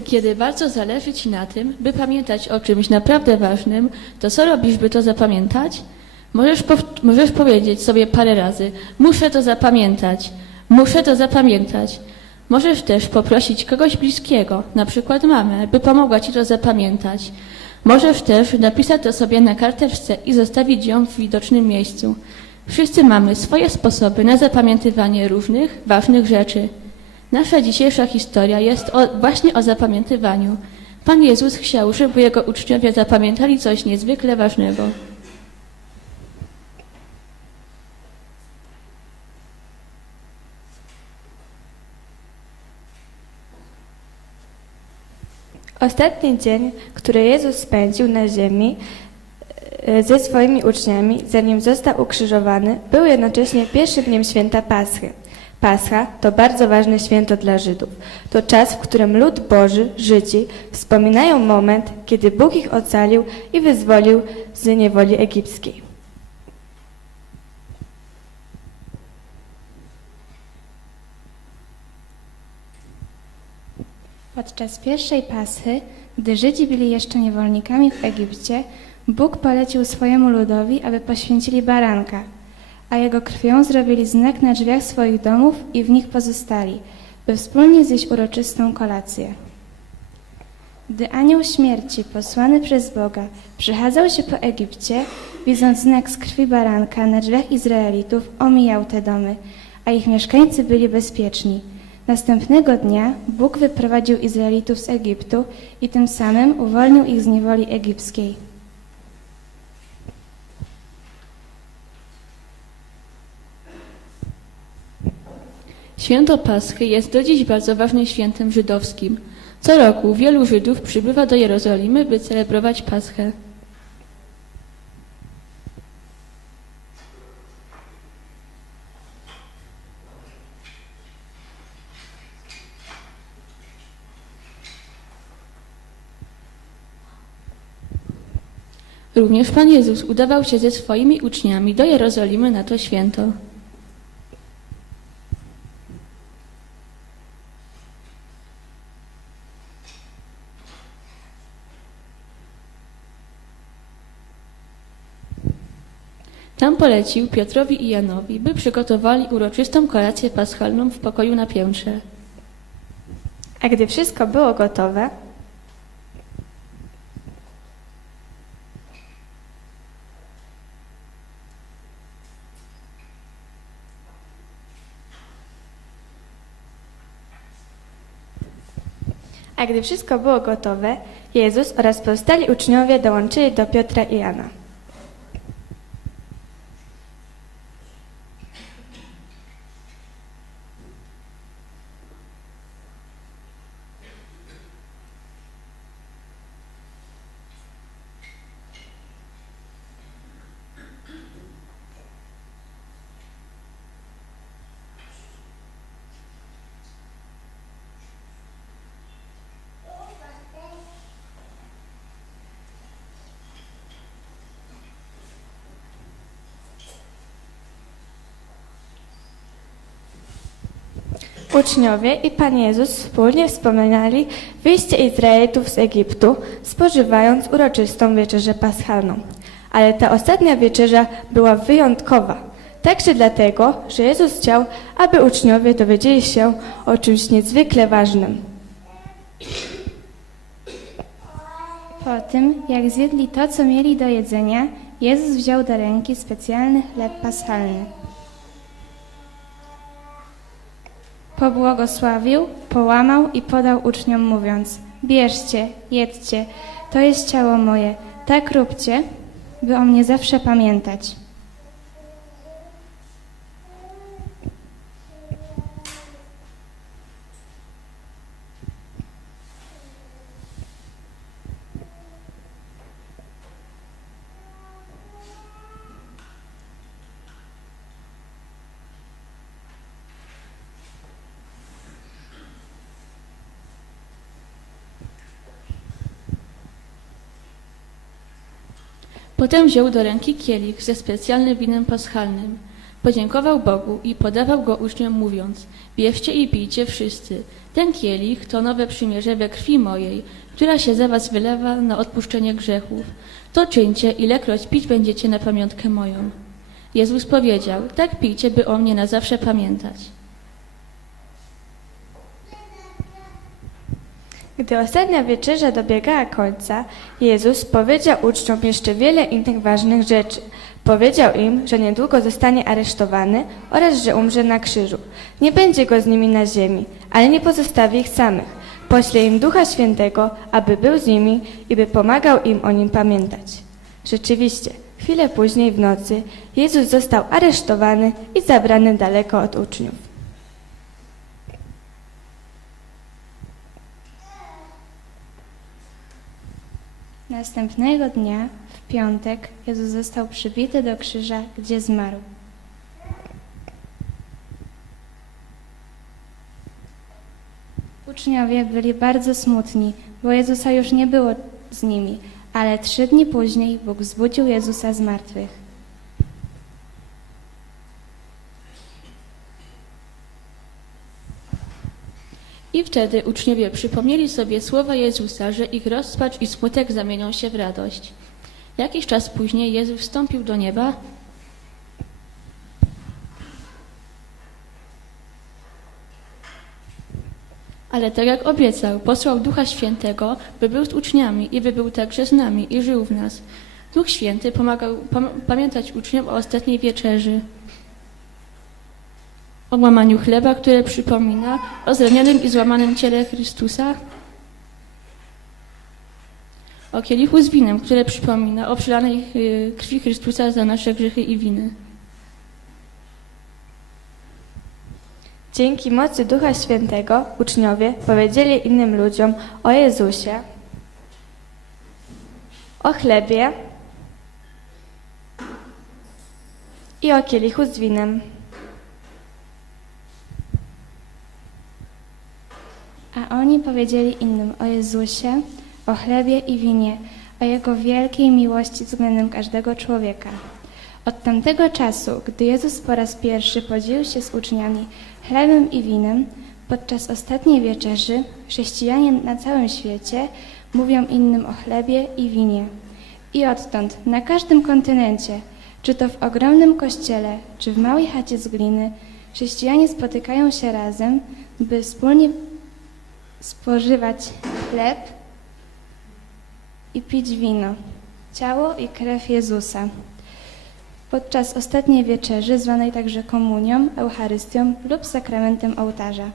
Kiedy bardzo zależy Ci na tym, by pamiętać o czymś naprawdę ważnym, to co robisz, by to zapamiętać? Możesz, możesz powiedzieć sobie parę razy: Muszę to zapamiętać, muszę to zapamiętać. Możesz też poprosić kogoś bliskiego, na przykład mamę, by pomogła Ci to zapamiętać. Możesz też napisać to sobie na karteczce i zostawić ją w widocznym miejscu. Wszyscy mamy swoje sposoby na zapamiętywanie różnych, ważnych rzeczy. Nasza dzisiejsza historia jest o, właśnie o zapamiętywaniu. Pan Jezus chciał, żeby jego uczniowie zapamiętali coś niezwykle ważnego. Ostatni dzień, który Jezus spędził na ziemi e, ze swoimi uczniami, zanim został ukrzyżowany, był jednocześnie pierwszym dniem święta Paschy. Pascha to bardzo ważne święto dla Żydów. To czas, w którym lud Boży, Żydzi, wspominają moment, kiedy Bóg ich ocalił i wyzwolił z niewoli egipskiej. Podczas pierwszej Paschy, gdy Żydzi byli jeszcze niewolnikami w Egipcie, Bóg polecił swojemu ludowi, aby poświęcili baranka, a jego krwią zrobili znak na drzwiach swoich domów i w nich pozostali, by wspólnie zjeść uroczystą kolację. Gdy anioł śmierci, posłany przez Boga, przechadzał się po Egipcie, widząc znak z krwi baranka na drzwiach Izraelitów, omijał te domy, a ich mieszkańcy byli bezpieczni. Następnego dnia Bóg wyprowadził Izraelitów z Egiptu i tym samym uwolnił ich z niewoli egipskiej. Święto Paschy jest do dziś bardzo ważnym świętem żydowskim. Co roku wielu Żydów przybywa do Jerozolimy, by celebrować Paschę. Również Pan Jezus udawał się ze swoimi uczniami do Jerozolimy na to święto. Tam polecił Piotrowi i Janowi, by przygotowali uroczystą kolację paschalną w pokoju na piętrze. A gdy wszystko było gotowe, a gdy wszystko było gotowe, Jezus oraz pozostali uczniowie dołączyli do Piotra i Jana. Uczniowie i Pan Jezus wspólnie wspominali wyjście Izraelitów z Egiptu, spożywając uroczystą wieczerzę paschalną. Ale ta ostatnia wieczerza była wyjątkowa. Także dlatego, że Jezus chciał, aby uczniowie dowiedzieli się o czymś niezwykle ważnym. Po tym, jak zjedli to, co mieli do jedzenia, Jezus wziął do ręki specjalny chleb paschalny. Pobłogosławił, połamał i podał uczniom, mówiąc: Bierzcie, jedzcie, to jest ciało moje, tak róbcie, by o mnie zawsze pamiętać. Potem wziął do ręki kielich ze specjalnym winem paschalnym. Podziękował Bogu i podawał go uczniom, mówiąc: Bierzcie i pijcie wszyscy. Ten kielich to nowe przymierze we krwi mojej, która się za was wylewa na odpuszczenie grzechów. To czyńcie, ilekroć pić będziecie na pamiątkę moją. Jezus powiedział: Tak pijcie, by o mnie na zawsze pamiętać. Gdy ostatnia wieczerza dobiegała końca, Jezus powiedział uczniom jeszcze wiele innych ważnych rzeczy. Powiedział im, że niedługo zostanie aresztowany oraz że umrze na krzyżu. Nie będzie go z nimi na ziemi, ale nie pozostawi ich samych. Pośle im Ducha Świętego, aby był z nimi i by pomagał im o nim pamiętać. Rzeczywiście, chwilę później w nocy Jezus został aresztowany i zabrany daleko od uczniów. Następnego dnia, w piątek, Jezus został przybity do krzyża, gdzie zmarł. Uczniowie byli bardzo smutni, bo Jezusa już nie było z nimi, ale trzy dni później Bóg wzbudził Jezusa z martwych. I wtedy uczniowie przypomnieli sobie słowa Jezusa, że ich rozpacz i smutek zamienią się w radość. Jakiś czas później Jezus wstąpił do nieba Ale tak jak obiecał, posłał Ducha Świętego, by był z uczniami i by był także z nami i żył w nas. Duch Święty pomagał pam pamiętać uczniom o ostatniej wieczerzy, o łamaniu chleba, które przypomina o zranionym i złamanym ciele Chrystusa, o kielichu z winem, które przypomina o przelanej y, krwi Chrystusa za nasze grzechy i winy. Dzięki mocy Ducha Świętego uczniowie powiedzieli innym ludziom o Jezusie, o chlebie i o kielichu z winem. A oni powiedzieli innym o Jezusie, o chlebie i winie, o Jego wielkiej miłości względem każdego człowieka. Od tamtego czasu, gdy Jezus po raz pierwszy podzielił się z uczniami chlebem i winem, podczas ostatniej wieczerzy chrześcijanie na całym świecie mówią innym o chlebie i winie. I odtąd na każdym kontynencie, czy to w ogromnym kościele, czy w małej chacie z gliny, chrześcijanie spotykają się razem, by wspólnie spożywać chleb i pić wino, ciało i krew Jezusa. Podczas ostatniej wieczerzy, zwanej także komunią, Eucharystią lub sakramentem ołtarza.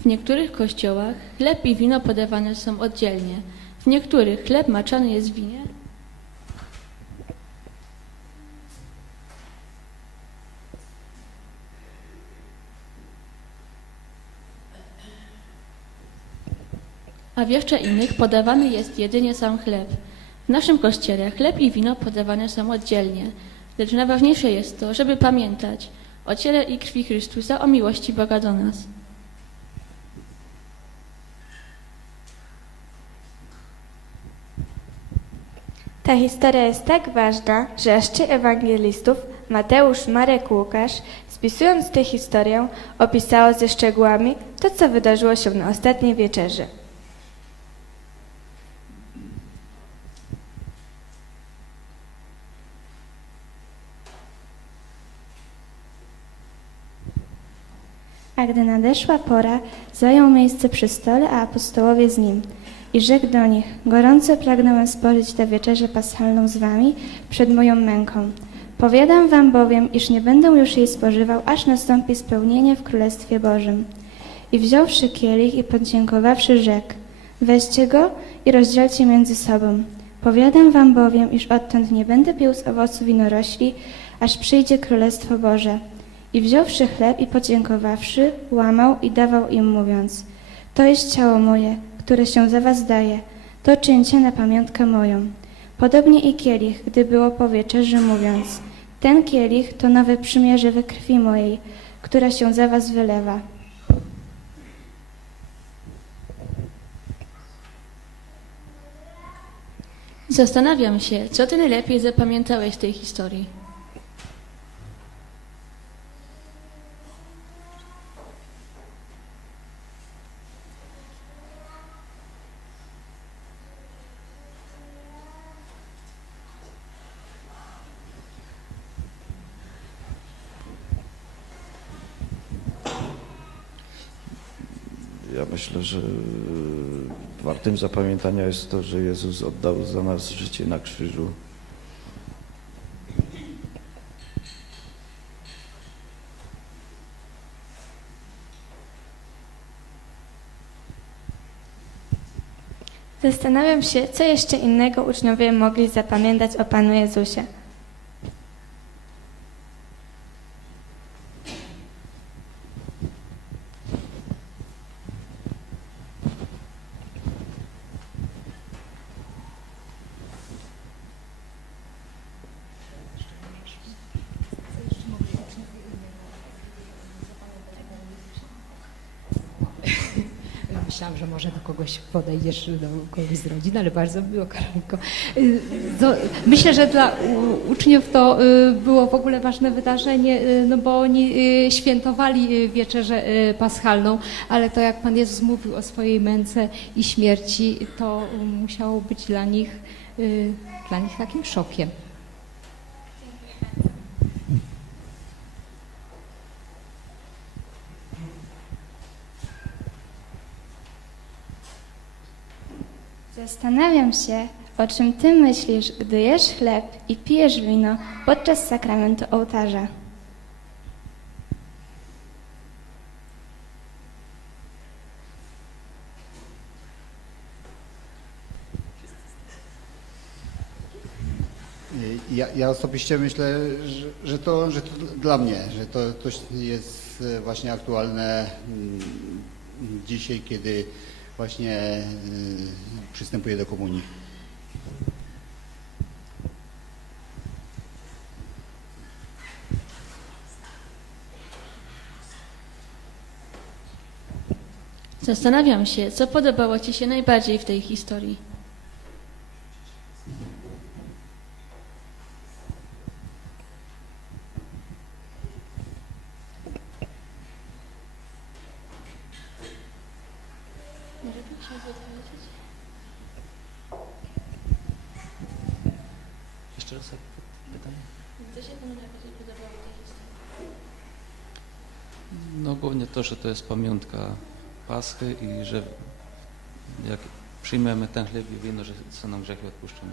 W niektórych kościołach chleb i wino podawane są oddzielnie. W niektórych chleb maczany jest w winie, a w jeszcze innych podawany jest jedynie sam chleb. W naszym kościele chleb i wino podawane są oddzielnie, lecz najważniejsze jest to, żeby pamiętać o ciele i krwi Chrystusa, o miłości Boga do nas. Ta historia jest tak ważna, że aż trzy ewangelistów, Mateusz, Marek, Łukasz, spisując tę historię, opisało ze szczegółami to, co wydarzyło się na ostatniej wieczerzy. A gdy nadeszła pora, zajął miejsce przy stole, a apostołowie z nim. I rzekł do nich, gorąco pragnąłem spożyć tę wieczerzę paschalną z wami przed moją męką. Powiadam wam bowiem, iż nie będę już jej spożywał, aż nastąpi spełnienie w Królestwie Bożym. I wziąwszy kielich i podziękowawszy rzekł, weźcie go i rozdzielcie między sobą. Powiadam wam bowiem, iż odtąd nie będę pił z owocu winorośli, aż przyjdzie Królestwo Boże. I wziąwszy chleb i podziękowawszy, łamał i dawał im, mówiąc: To jest ciało moje, które się za was daje. To czyńcie na pamiątkę moją. Podobnie i kielich, gdy było po wieczerzy, mówiąc: Ten kielich to nowe przymierze we krwi mojej, która się za was wylewa. Zastanawiam się, co ty najlepiej zapamiętałeś z tej historii. Myślę, że wartym zapamiętania jest to, że Jezus oddał za nas życie na krzyżu. Zastanawiam się, co jeszcze innego uczniowie mogli zapamiętać o Panu Jezusie. Myślałam, że może do kogoś podejdziesz, do kogoś z rodziny, ale bardzo miło, Karolinko. Y, Myślę, że dla uczniów to y, było w ogóle ważne wydarzenie, y, no bo oni świętowali wieczerzę paschalną, ale to jak Pan Jezus mówił o swojej męce i śmierci, to musiało być dla nich, dla nich takim szokiem. Zastanawiam się, o czym ty myślisz, gdy jesz chleb i pijesz wino podczas sakramentu ołtarza. Ja, ja osobiście myślę, że, że, to, że to dla mnie, że to, to jest e, właśnie aktualne mm, dzisiaj, kiedy właśnie e, przystępuję do komunii. Zastanawiam się, co podobało Ci się najbardziej w tej historii. Jeszcze raz pytanie? Co się Panu najbardziej podobało w tej historii? No głównie to, że to jest pamiątka Paschy i że jak przyjmiemy ten chleb i wino, że są nam grzechy odpuszczone.